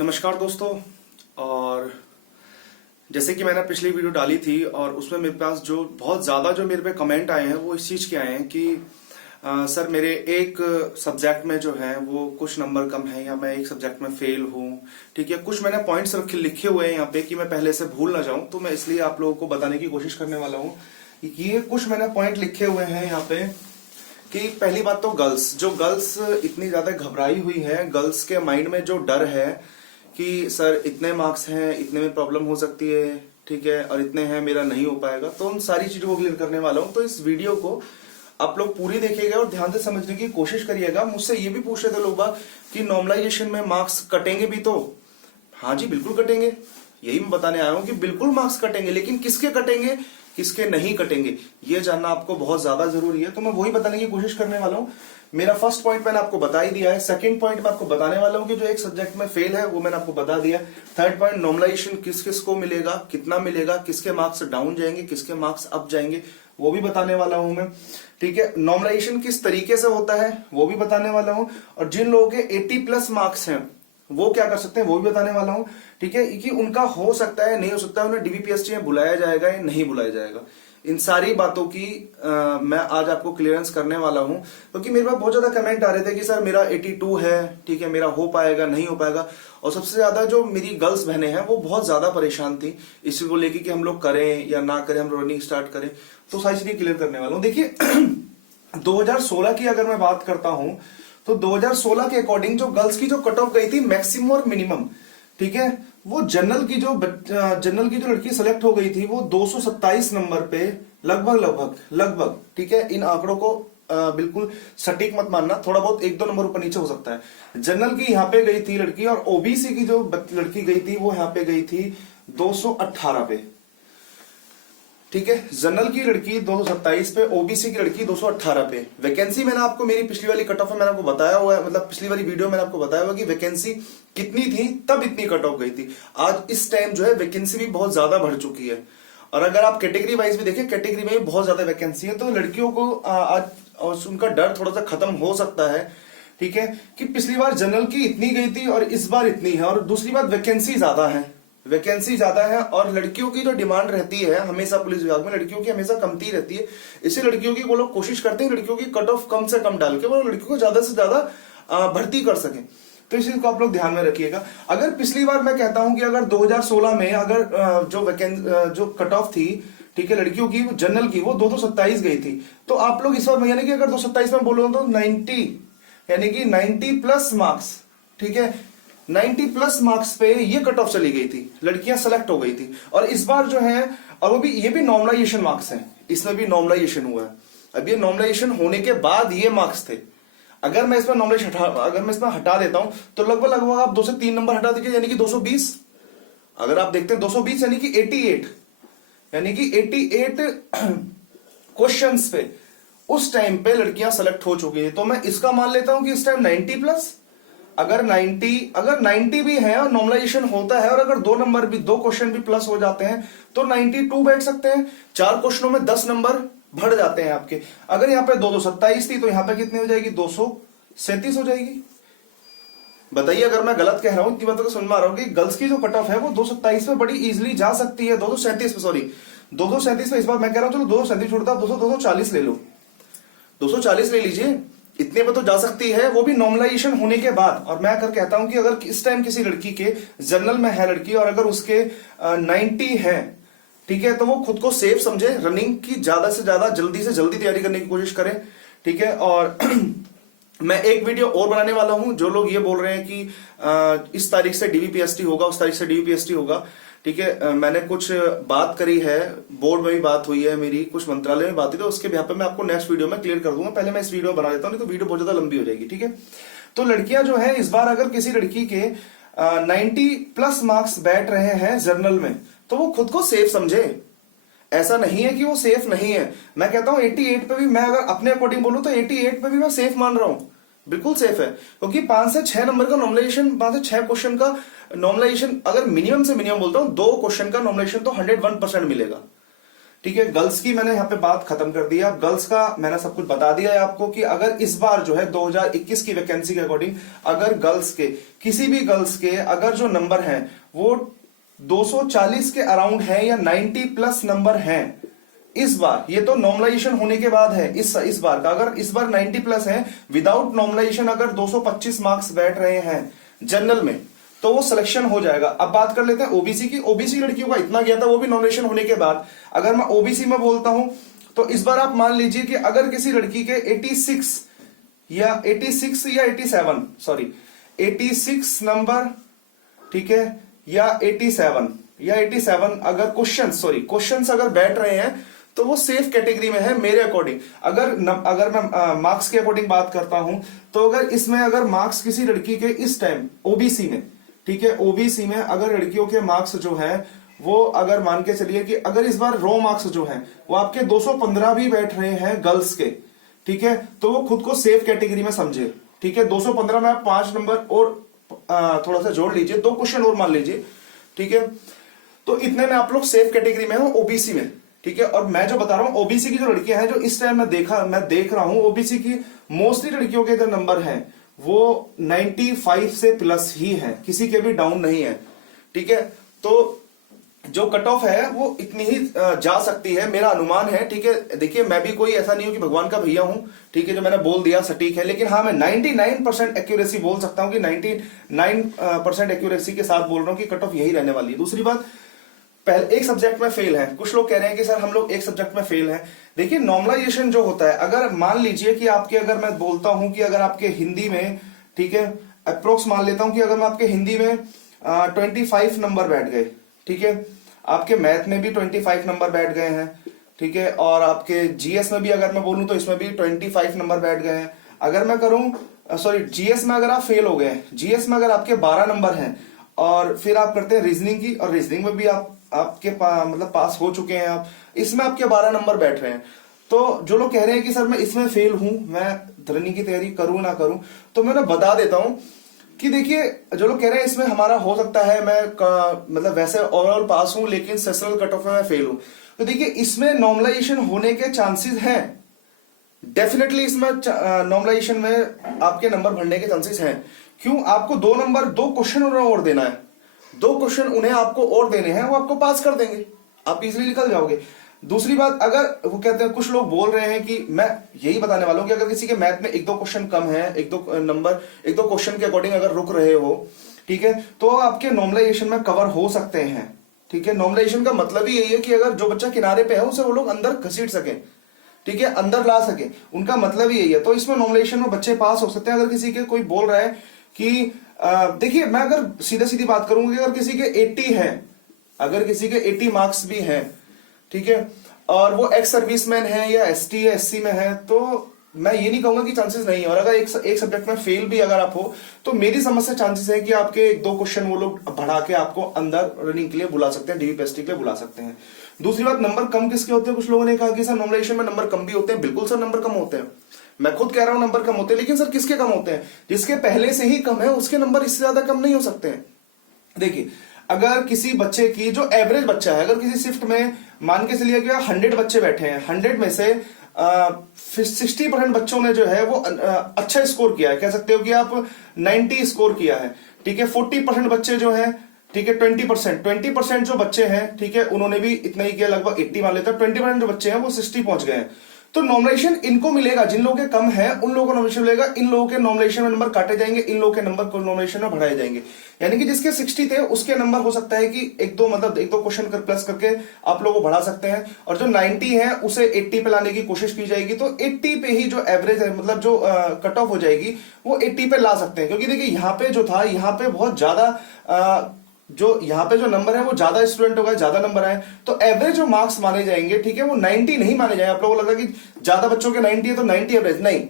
नमस्कार दोस्तों। और जैसे कि मैंने पिछली वीडियो डाली थी और उसमें मेरे पास जो बहुत ज़्यादा जो मेरे पे कमेंट आए हैं वो इस चीज़ के आए हैं कि सर मेरे एक सब्जेक्ट में जो है वो कुछ नंबर कम है या मैं एक सब्जेक्ट में फेल हूँ। ठीक है, कुछ मैंने पॉइंट्स लिखे हुए हैं यहाँ पे कि मैं पहले से भूल ना जाऊँ, तो मैं इसलिए आप लोगों को बताने की कोशिश करने वाला हूँ कि ये कुछ मैंने पॉइंट लिखे हुए हैं यहाँ पे। कि पहली बात तो गर्ल्स इतनी ज्यादा घबराई हुई है, गर्ल्स के माइंड में जो डर है कि सर इतने मार्क्स हैं, इतने में प्रॉब्लम हो सकती है, ठीक है, और इतने हैं मेरा नहीं हो पाएगा, तो उन सारी चीजों को क्लियर करने वाला हूं। तो इस वीडियो को आप लोग पूरी देखिएगा और ध्यान से समझने की कोशिश करिएगा। मुझसे ये भी पूछ रहे थे लोग बात कि नॉर्मलाइजेशन में मार्क्स कटेंगे भी, तो हाँ जी बिल्कुल कटेंगे। यही मैं बताने आया हूं कि बिल्कुल मार्क्स कटेंगे, लेकिन किसके कटेंगे किसके नहीं कटेंगे ये जानना आपको बहुत ज्यादा जरूरी है। तो मैं वही बताने की कोशिश करने वाला हूं। मेरा फर्स्ट पॉइंट मैंने आपको बता ही दिया है। सेकंड पॉइंट मैं आपको बताने वाला हूं कि जो एक सब्जेक्ट में फेल है वो मैंने आपको बता दिया। थर्ड पॉइंट नॉर्मलाइजेशन किस किस को मिलेगा, कितना मिलेगा, किसके मार्क्स डाउन जाएंगे, किसके मार्क्स अप जाएंगे, वो भी बताने वाला हूं मैं। ठीक है, नॉर्मलाइजेशन किस तरीके से होता है वो भी बताने वाला हूं, और जिन लोगों के 80+ मार्क्स हैं वो क्या कर सकते हैं वो भी बताने वाला हूं। ठीक है, कि उनका हो सकता है नहीं हो सकता है, उन्हें डीबीपीएसटी में बुलाया जाएगा या नहीं बुलाया जाएगा, इन सारी बातों की मैं आज आपको क्लियरेंस करने वाला हूं। क्योंकि मेरे पास बहुत ज्यादा कमेंट आ रहे थे कि सर मेरा 82 है, ठीक है, मेरा हो पाएगा नहीं हो पाएगा। और सबसे ज्यादा जो मेरी गर्ल्स बहनें हैं वो बहुत ज्यादा परेशान थी इस चीज को लेकर कि हम लोग करें या ना करें, हम रनिंग स्टार्ट करें। तो सारी चीजें क्लियर करने वाला हूं। देखिए 2016 की अगर मैं बात करता हूं तो 2016 के अकॉर्डिंग जो गर्ल्स की जो कट ऑफ गई थी मैक्सिमम और मिनिमम, ठीक है, वो जनरल की जो लड़की सेलेक्ट हो गई थी वो 227 नंबर पे लगभग, ठीक है। इन आंकड़ों को बिल्कुल सटीक मत मानना, थोड़ा बहुत 1-2 नंबर ऊपर नीचे हो सकता है। जनरल की यहाँ पे गई थी लड़की, और ओबीसी की जो लड़की गई थी वो यहाँ पे गई थी 218 पे। ठीक है, जनरल की लड़की 227 पे, ओबीसी की लड़की 218 पे। वैकेंसी मैंने आपको मेरी पिछली वाली कट ऑफ में मैंने आपको बताया हुआ है, मतलब पिछली वाली वीडियो में मैंने आपको बताया हुआ कि वैकेंसी कितनी थी तब इतनी कट ऑफ गई थी। आज इस टाइम जो है वैकेंसी भी बहुत ज्यादा बढ़ चुकी है, और अगर आप कैटेगरी वाइज भी देखें कैटेगरी में भी बहुत ज्यादा वैकेंसी है। तो लड़कियों को आज उनका डर थोड़ा सा खत्म हो सकता है। ठीक है, कि पिछली बार जनरल की इतनी गई थी और इस बार इतनी है, और दूसरी बात वैकेंसी ज्यादा है, और लड़कियों की जो डिमांड रहती है हमेशा पुलिस विभाग में लड़कियों की हमेशा कमती रहती है। इससे लड़कियों की वो लोग कोशिश करते हैं लड़कियों की कट ऑफ कम से कम डाल के वो लड़कियों को ज्यादा से ज्यादा भर्ती कर सके। तो इस चीज को आप लोग ध्यान में रखिएगा। अगर पिछली बार मैं कहता हूं कि अगर 2016 में अगर जो कट ऑफ थी, ठीक है, लड़कियों की जनरल की वो 227 गई थी, तो आप लोग इस बार यानी कि अगर 227 में बोलो तो 90 यानी कि 90+ मार्क्स, ठीक है, 90+ मार्क्स पे ये कट ऑफ चली गई थी, लड़कियां सेलेक्ट हो गई थी। और इस बार जो है, और वो भी ये भी नॉर्मलाइजेशन मार्क्स हैं, इसमें भी नॉर्मलाइजेशन हुआ है। अब ये नॉर्मलाइजेशन होने के बाद ये मार्क्स थे। अगर मैं इसमें अगर मैं इसमें हटा देता हूं तो लगभग आप 2 से 3 नंबर हटा दीजिए, यानी कि 220। अगर आप देखते हैं 220 यानी कि 88, यानी कि 88 क्वेश्चंस पे उस टाइम पे लड़कियां सेलेक्ट हो चुकी है। तो मैं इसका मान लेता हूं कि इस टाइम 90+। अगर 90 भी है और नॉर्मलाइजेशन होता है, और अगर 2 क्वेश्चन भी प्लस हो जाते हैं तो 92 बैठ सकते हैं। 4 क्वेश्चनों में 10 नंबर बढ़ जाते हैं आपके। अगर यहाँ पे 227 थी तो यहाँ पे कितनी हो जाएगी, 237 हो जाएगी। बताइए अगर मैं गलत कह रहा हूं, इतनी बातों को समझ में आ रहा हूं कि गर्ल्स की जो कट ऑफ है वो 227 पे बड़ी इजिली जा सकती है, 237 पे, सॉरी 237 पे। इस बार मैं कह रहा हूं चलो 237 छोड़ता, 240 ले लो, 240 ले लीजिए, इतने पे तो जा सकती है, वो भी नॉर्मलाइजेशन होने के बाद। और मैं अगर कहता हूं कि अगर इस टाइम किसी लड़की के जनरल में है लड़की और अगर उसके 90 है, ठीक है, तो वो खुद को सेफ समझे, रनिंग की ज्यादा से ज्यादा जल्दी से जल्दी तैयारी करने की कोशिश करें। ठीक है, और मैं एक वीडियो और बनाने वाला हूं। जो लोग ये बोल रहे हैं कि इस तारीख से डीबीपीएसटी होगा, उस तारीख से डीबीपीएसटी होगा, ठीक है, मैंने कुछ बात करी है, बोर्ड में भी बात हुई है मेरी, कुछ मंत्रालय में बात हुई, तो उसके बिहाफ पे मैं आपको नेक्स्ट वीडियो में क्लियर कर दूंगा। पहले मैं इस वीडियो बना देता हूं, नहीं तो वीडियो बहुत ज्यादा लंबी हो जाएगी। ठीक है, तो लड़कियां जो है इस बार अगर किसी लड़की के 90+ मार्क्स बैठ रहे हैं जर्नल में, तो वो खुद को सेफ समझे। ऐसा नहीं है कि वो सेफ नहीं है। मैं कहता हूं 88 पे भी, मैं अगर अपने अकॉर्डिंग बोलूं तो 88 पे भी मैं सेफ मान रहा हूं, बिल्कुल सेफ है। क्योंकि 5 से 6 नंबर का नॉर्मलाइजेशन, 5 से 6 क्वेश्चन का नॉर्मलाइजेशन, अगर मिनिमम से मिनिमम बोलता हूं 2 क्वेश्चन का नॉर्मलाइजेशन तो 101% मिलेगा। ठीक है, गर्ल्स की मैंने यहाँ पे बात खत्म कर दी है। अब गर्ल्स का मैंने सब कुछ बता दिया है आपको कि अगर इस बार जो है 2021 की वैकेंसी के अकॉर्डिंग अगर गर्ल्स के किसी भी गर्ल्स के अगर जो नंबर हैं वो 240 के अराउंड है या 90 प्लस नंबर हैं इस बार, ये तो नॉर्मलाइजेशन होने के बाद है, इस बार का अगर इस बार 90 प्लस है विदाउट नॉर्मलाइजेशन अगर 225 मार्क्स बैठ रहे हैं जनरल में तो वो सिलेक्शन हो जाएगा। अब बात कर लेते हैं ओबीसी की। ओबीसी लड़कियों का इतना गया था वो भी नॉमिनेशन होने के बाद। अगर मैं ओबीसी में बोलता हूं तो इस बार आप मान लीजिए कि अगर किसी लड़की के 86 या 87 सॉरी 86 नंबर, ठीक है, या 87 अगर क्वेश्चंस अगर बैठ रहे हैं तो वो सेफ कैटेगरी में है मेरे अकॉर्डिंग। अगर मैं मार्क्स के अकॉर्डिंग बात करता हूं तो अगर इसमें अगर मार्क्स किसी लड़की के इस टाइम ओबीसी में, ठीक है, ओबीसी में अगर लड़कियों के मार्क्स जो है वो अगर मान के चलिए कि अगर इस बार रो मार्क्स जो है वो आपके 215 भी बैठ रहे हैं गर्ल्स के, ठीक है, तो वो खुद को सेफ कैटेगरी में समझे। ठीक है, 215 में आप 5 नंबर और थोड़ा सा जोड़ लीजिए, 2 क्वेश्चन और मान लीजिए, ठीक है, तो इतने में आप लोग सेफ कैटेगरी में हो ओबीसी में। ठीक है, और मैं जो बता रहा हूं ओबीसी की जो लड़कियां हैं जो इस टाइम मैं देख रहा हूं ओबीसी की मोस्टली लड़कियों के जो नंबर हैं वो 95 से प्लस ही है, किसी के भी डाउन नहीं है। ठीक है, तो जो कट ऑफ है वो इतनी ही जा सकती है, मेरा अनुमान है। ठीक है, देखिए मैं भी कोई ऐसा नहीं हूं कि भगवान का भैया हूं, ठीक है, जो मैंने बोल दिया सटीक है, लेकिन हाँ मैं 99% एक्यूरेसी बोल सकता हूं कि 99% एक्यूरेसी के साथ बोल रहा हूं कि कट ऑफ यही रहने वाली है। दूसरी बात, पहले एक सब्जेक्ट में फेल है, कुछ लोग कह रहे हैं कि सर हम लोग एक सब्जेक्ट में फेल हैं। देखिए नॉर्मलाइजेशन जो होता है, अगर मान लीजिए कि आपके, अगर मैं बोलता हूं कि अगर आपके हिंदी में, ठीक है, अप्रोक्स मान लेता हूं कि अगर मैं आपके हिंदी में 25 नंबर बैठ गए, ठीक है, आपके मैथ में भी 25 नंबर बैठ गए हैं, ठीक है, और आपके जीएस में भी अगर मैं बोलूं तो इसमें भी 25 नंबर बैठ गए हैं। अगर मैं करूं सॉरी जीएस में अगर आप फेल हो गए, जीएस में अगर आपके 12 नंबर हैं और फिर आप करते हैं रीजनिंग की, और रीजनिंग में भी आपके मतलब पास हो चुके हैं आप, इसमें आपके 12 नंबर बैठ रहे हैं, तो जो लोग कह रहे हैं कि सर मैं इसमें फेल हूं, मैं रनिंग की तैयारी करूं ना करूं, तो मैं बता देता हूं कि देखिए जो लोग कह रहे हैं इसमें हमारा हो सकता है मैं मतलब वैसे ओवरऑल पास हूं लेकिन सेशनल कट ऑफ में मैं फेल हूं, तो देखिए इसमें नॉर्मलाइजेशन होने के चांसेस हैं, डेफिनेटली इसमें नॉर्मलाइजेशन में आपके नंबर बढ़ने के चांसेस हैं। क्यों? आपको 2 क्वेश्चन उन्हें और देना है, 2 क्वेश्चन उन्हें आपको और देने हैं, वो आपको पास कर देंगे, आप इजीली निकल जाओगे। दूसरी बात, अगर वो कहते हैं, कुछ लोग बोल रहे हैं कि मैं यही बताने वाला हूं कि अगर किसी के मैथ में 1-2 क्वेश्चन कम है, 1-2 क्वेश्चन के अकॉर्डिंग अगर रुक रहे हो, ठीक है, तो आपके नॉर्मलाइजेशन में कवर हो सकते हैं। ठीक है, नॉर्मलाइजेशन का मतलब ही यही है कि अगर जो बच्चा किनारे पे है उसे वो लोग अंदर घसीट सके, ठीक है, अंदर ला सके, उनका मतलब ही यही है। तो इसमें नॉर्मलाइजेशन में बच्चे पास हो सकते हैं। अगर किसी के कोई बोल रहा है कि देखिए मैं अगर सीधी बात करूंगी, अगर किसी के 80 है, अगर किसी के 80 मार्क्स भी हैं, ठीक है, और वो एक्स सर्विसमैन है या एसटी या एससी में है, तो मैं ये नहीं कहूंगा कि चांसेस नहीं है। और अगर एक सब्जेक्ट में फेल भी अगर आप हो तो मेरी समझ से चांसेस है कि आपके 1-2 क्वेश्चन वो लोग बढ़ा के आपको अंदर रनिंग के लिए बुला सकते हैं, डीवीपीएसटी के लिए बुला सकते हैं। दूसरी बात, नंबर कम किसके होते हैं? कुछ लोगों ने कहा कि सर नॉर्मलाइजेशन में नंबर कम भी होते हैं। बिल्कुल सर नंबर कम होते हैं, मैं खुद कह रहा हूं नंबर कम होते हैं, लेकिन सर किसके कम होते हैं? जिसके पहले से ही कम है उसके नंबर इससे ज्यादा कम नहीं हो सकते हैं। देखिए अगर किसी बच्चे की जो एवरेज बच्चा है, अगर किसी शिफ्ट में मान के चलिए कि 100 बच्चे बैठे हैं, 100 में से 60% बच्चों ने जो है वो अच्छा स्कोर किया है, कह सकते हो कि आप 90 स्कोर किया है, ठीक है। 40% बच्चे जो है, ठीक है, 20% जो बच्चे हैं, ठीक है, उन्होंने भी इतना ही किया, लगभग 80 मान लेता है। 20% जो बच्चे हैं वो 60 पहुंच गए हैं। तो नॉर्मलाइजेशन इनको मिलेगा, जिन लोगों के कम है उन लोगों को नॉर्मलाइजेशन मिलेगा, इन लोगों के नॉर्मलाइजेशन में नंबर काटे जाएंगे, इन लोगों के नंबर को नॉर्मलाइजेशन में बढ़ाए जाएंगे। यानी कि जिसके 60 थे उसके नंबर हो सकता है कि 1-2 क्वेश्चन प्लस करके आप लोगों को बढ़ा सकते हैं, और जो 90 है उसे 80 पे लाने की कोशिश की जाएगी। तो 80 पे ही जो एवरेज है, मतलब जो कट ऑफ हो जाएगी वो 80 पे ला सकते हैं। क्योंकि देखिए यहाँ पे जो था, यहाँ पे बहुत ज्यादा जो यहाँ पे जो नंबर है वो ज्यादा स्टूडेंट हो गए, ज्यादा नंबर आए, तो एवरेज जो मार्क्स माने जाएंगे, ठीक है, वो 90 नहीं माने जाएंगे। आप लोगों को लग रहा है कि ज्यादा बच्चों के 90 है तो 90 एवरेज, नहीं,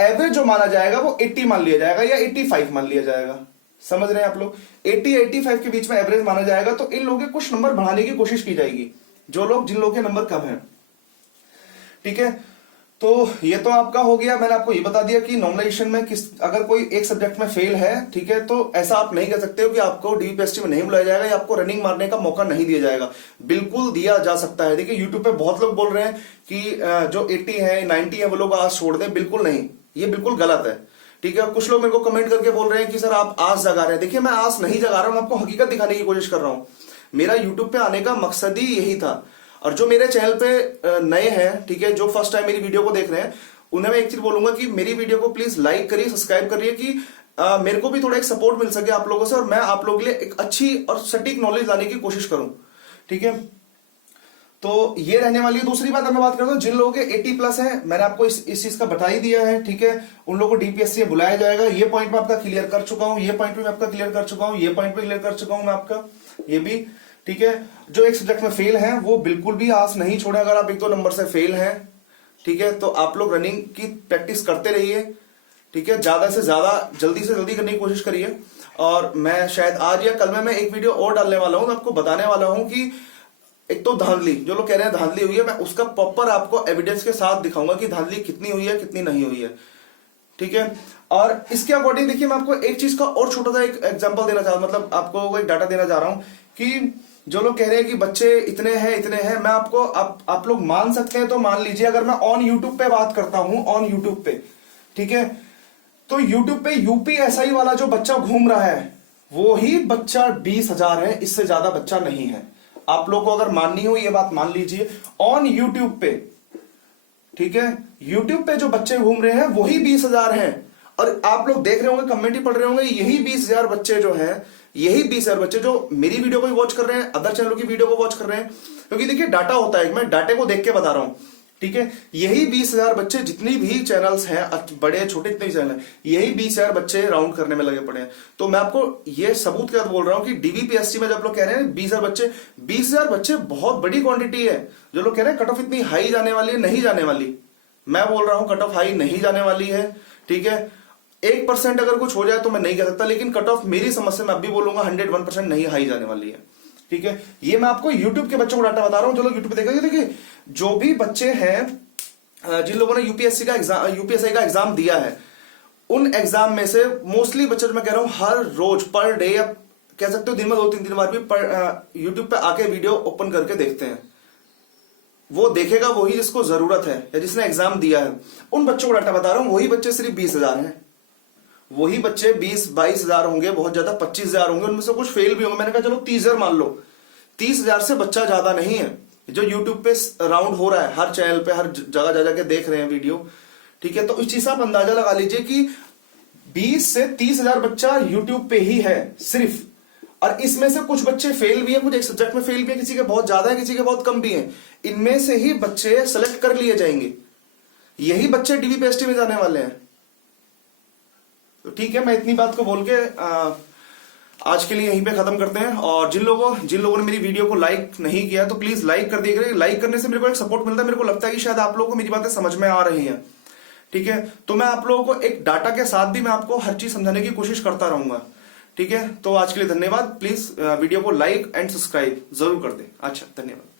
एवरेज जो माना जाएगा वो 80 मान लिया जाएगा या 85 मान लिया जाएगा। समझ रहे हैं आप लोग? 80-85 के बीच में एवरेज माना जाएगा। तो इन लोगों के कुछ नंबर बढ़ाने की कोशिश की जाएगी, जिन लोगों के नंबर कम है, ठीक है। तो ये तो आपका हो गया, मैंने आपको ये बता दिया कि नॉर्मलाइजेशन में अगर कोई एक सब्जेक्ट में फेल है, ठीक है, तो ऐसा आप नहीं कह सकते हो कि आपको डीपीएसटी में नहीं बुलाया जाएगा या आपको रनिंग मारने का मौका नहीं दिया जाएगा। बिल्कुल दिया जा सकता है। देखिए यूट्यूब पे बहुत लोग बोल रहे हैं कि जो 80 है 90 है वो लोग आस छोड़ दें, बिल्कुल नहीं, ये बिल्कुल गलत है, ठीक है। कुछ लोग मेरे को कमेंट करके बोल रहे हैं कि सर आप आस जगा रहे हैं। देखिए मैं आस नहीं जगा रहा हूं, मैं आपको हकीकत दिखाने की कोशिश कर रहा हूं। मेरा यूट्यूब पे आने का मकसद ही यही था। और जो मेरे चैनल पे नए हैं, ठीक है, जो फर्स्ट टाइम मेरी वीडियो को देख रहे हैं, उन्हें मैं एक चीज बोलूंगा कि मेरी वीडियो को प्लीज लाइक करिए, सब्सक्राइब करिए कि मेरे को भी थोड़ा एक सपोर्ट मिल सके आप लोगों से और मैं आप लोगों के लिए एक अच्छी और सटीक नॉलेज लाने की कोशिश करूं, ठीक है। तो ये रहने वाली है। दूसरी बात मैं बात करता हूं, जिन लोगों के 80 प्लस है, मैंने आपको इस चीज का बता ही दिया है, ठीक है, उन लोगों को डीपीएससी में बुलाया जाएगा। ये पॉइंट मैं आपका क्लियर कर चुका हूं, ये पॉइंट भी मैं आपका क्लियर कर चुका हूं, ये पॉइंट भी क्लियर कर चुका हूं मैं आपका, ये भी, ठीक है। जो एक सब्जेक्ट में फेल है वो बिल्कुल भी आस नहीं छोड़े। अगर आप 1-2 नंबर से फेल हैं, ठीक है, तो आप लोग रनिंग की प्रैक्टिस करते रहिए, ठीक है, ज्यादा से ज्यादा जल्दी से जल्दी करने की कोशिश करिए। और मैं शायद आज या कल में मैं एक वीडियो और डालने वाला हूं, तो आपको बताने वाला हूं कि एक तो धांधली, जो लोग कह रहे हैं धांधली हुई है, मैं उसका प्रॉपर आपको एविडेंस के साथ दिखाऊंगा कि धांधली कितनी हुई है कितनी नहीं हुई है, ठीक है। और इसके अकॉर्डिंग देखिए मैं आपको एक चीज का और छोटा सा एक एग्जांपल देना चाह रहा हूं, मतलब आपको एक डाटा देना चाह रहा हूं कि जो लोग कह रहे हैं कि बच्चे इतने हैं, मैं आपको आप लोग मान सकते हैं तो मान लीजिए। अगर मैं ऑन यूट्यूब पे बात करता हूं, ऑन यूट्यूब पे, ठीक है, तो यूट्यूब पे यूपीएसआई वाला जो बच्चा घूम रहा है वो ही बच्चा 20,000 है, इससे ज्यादा बच्चा नहीं है। आप लोग को अगर माननी हो ये बात मान लीजिए, ऑन यूट्यूब पे, ठीक है, यूट्यूब पे जो बच्चे घूम रहे हैं वही 20,000 हैं। और आप लोग देख रहे होंगे, कमेंट ही पढ़ रहे होंगे, यही 20,000 बच्चे जो हैं, यही 20,000 बच्चे जो मेरी वीडियो को भी वॉच कर रहे हैं, अदर चैनलों की वीडियो को वॉच कर रहे हैं, क्योंकि देखिए डाटा होता है, मैं डाटे को देख के बता रहा हूं, ठीक है। यही 20,000 बच्चे, जितनी भी चैनल्स हैं, बड़े छोटे जितने भी चैनल हैं, यही 20,000 बच्चे राउंड करने में लगे पड़े हैं। तो मैं आपको ये सबूत के साथ बोल रहा हूं कि डीवीपीएससी में जब लोग कह रहे हैं 20,000 बच्चे बहुत बड़ी क्वांटिटी है। जो लोग कह रहे हैं कट ऑफ इतनी हाई जाने वाली है, नहीं जाने वाली, मैं बोल रहा हूं कट ऑफ हाई नहीं जाने वाली है, ठीक है। 1% अगर कुछ हो जाए तो मैं नहीं कह सकता, लेकिन कट ऑफ मेरी समझ से मैं अभी बोलूंगा 101% नहीं हाई जाने वाली है, ठीक है। ये मैं आपको यूट्यूब के बच्चों को डाटा बता रहा हूं, जो लोग यूट्यूब पे देखेंगे। देखिए जो भी बच्चे हैं जिन लोगों ने यूपीएससी का एग्जाम, यूपीएसआई का एग्जाम दिया है, उन एग्जाम में से मोस्टली बच्चे, मैं कह रहा हूं हर रोज पर डे, या कह सकते हो दिन में 2-3 बार भी यूट्यूब पे आके वीडियो ओपन करके देखते हैं। वो देखेगा वही जिसको जरूरत है या जिसने एग्जाम दिया है। उन बच्चों को डाटा बता रहा हूं, वही बच्चे सिर्फ 20,000 हैं, वही बच्चे 20-22,000 होंगे, बहुत ज्यादा 25,000 होंगे, उनमें से कुछ फेल भी होंगे। मैंने कहा चलो 30,000 मान लो, 30,000 से बच्चा ज्यादा नहीं है जो यूट्यूब पे राउंड हो रहा है, हर चैनल पे, हर जगह जा जाके देख रहे हैं वीडियो, ठीक है। तो इस चीज से आप अंदाजा लगा लीजिए कि 20 से 30,000 बच्चा यूट्यूब पे ही है सिर्फ। और इसमें से कुछ बच्चे फेल भी है, कुछ एक सब्जेक्ट में फेल भी है, किसी के बहुत ज्यादा है, किसी के बहुत कम भी है। इनमें से ही बच्चे सेलेक्ट कर लिए जाएंगे, यही बच्चे डीवीपीएसटी में जाने वाले हैं। तो ठीक है, मैं इतनी बात को बोल के आज के लिए यहीं पे खत्म करते हैं। और जिन लोगों ने मेरी वीडियो को लाइक नहीं किया तो प्लीज लाइक कर दिए। लाइक करने से मेरे को एक सपोर्ट मिलता है, मेरे को लगता है कि शायद आप लोगों को मेरी बातें समझ में आ रही हैं, ठीक है। तो मैं आप लोगों को एक डाटा के साथ भी मैं आपको हर चीज समझाने की कोशिश करता रहूंगा, ठीक है। तो आज के लिए धन्यवाद। प्लीज वीडियो को लाइक एंड सब्सक्राइब जरूर कर दें। अच्छा, धन्यवाद।